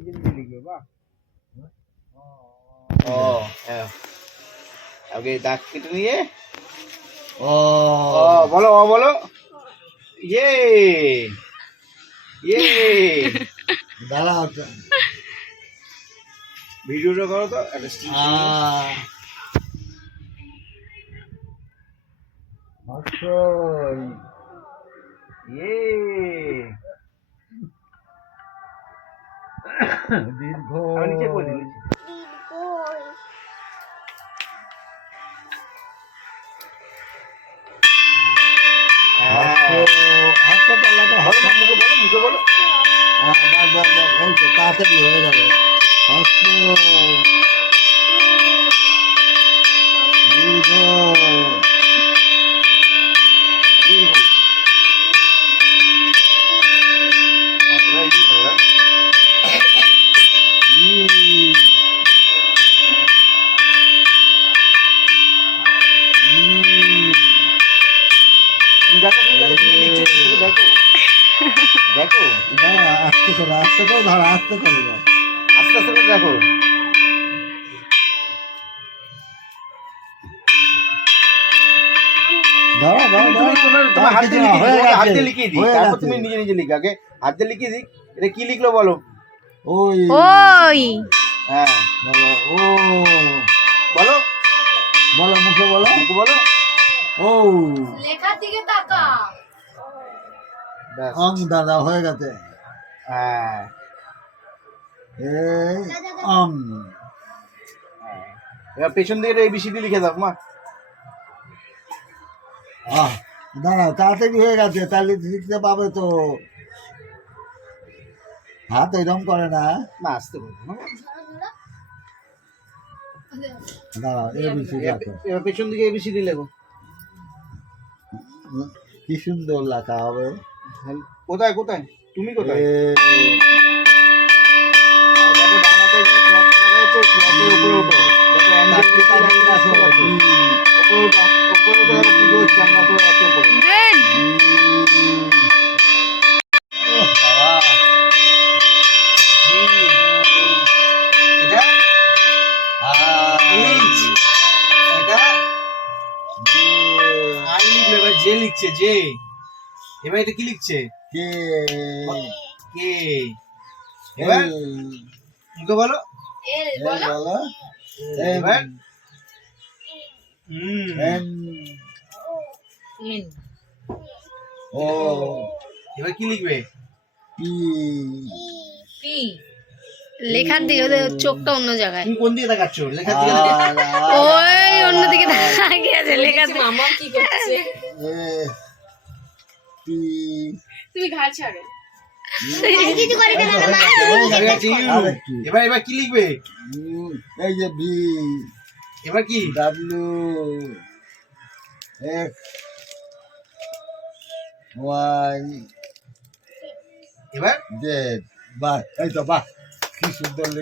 নিজে নিজে লিখবে বাহ। ও হ্যাঁ আগে দাগ কেটে নিয়ে। ও ও বলো ও বলো। ইয়ে ইয়ে। ভিডিওটা করো তো একটা still আ Ah. ইয়ে। তো তাড়াতাড়ি হয়ে যাবে। হস্ত দীর্ঘ দীর্ঘ। দেখো তুমি দেখো দেখো দাঁড়া আস্তে করে আস্তে করে ধর আস্তে করে। আস্তে আস্তে করে দেখো। দাঁড়া দাঁড়া তুমি নিজে নিজে লিখো আগে হাত দিয়ে লিখিয়ে দিই। এটা কি লিখলো বলো? ওই। ওই। হ্যাঁ। বলো ও। বলো। বলো মুখে বলো। মুখে বলো। ও। লেখার দিকে তাকা অং দাদা হয়ে গেছে। হ্যাঁ। এই অং। হ্যাঁ। এবার পেছন দিকে এবিসিডি লিখে দাও মা। আহ দাঁড়াও তাড়াতাড়ি হয়ে গেছে তাহলে লিখতে পাবে তো। হাত এরকম করে না। না আসতে বলো? দাঁড়াও এ এবার পেছন দিকে এবিসিডি লেখো। কি সুন্দর লেখা হবে। হ্যাঁ, কোথায় কোথায়? তুমি কোথায়? এ, দেখো জে লিখছে যে এবার এটা কি লিখছে কে, কে এবার এল, মুখে বলো বলো। এবার হুম এন, এন ও, এবার কি লিখবে পি, পি লেখার দিকে ওদের চোখটা অন্য জায়গায় তুমি কোন দিকে দেখাচ্ছ লেখার দিকে ওই অন্যদিকে তাকিয়ে আছে লেখার দিকে মামা কি করছে তুমি ঘাড় ছাড়ো? এবার এবার কি লিখবে? এই যে বি। এবার কি? ডাব্লিউ এক্স ওয়াই এবার? জেড। বাহ এই তো বাহ কি সুন্দর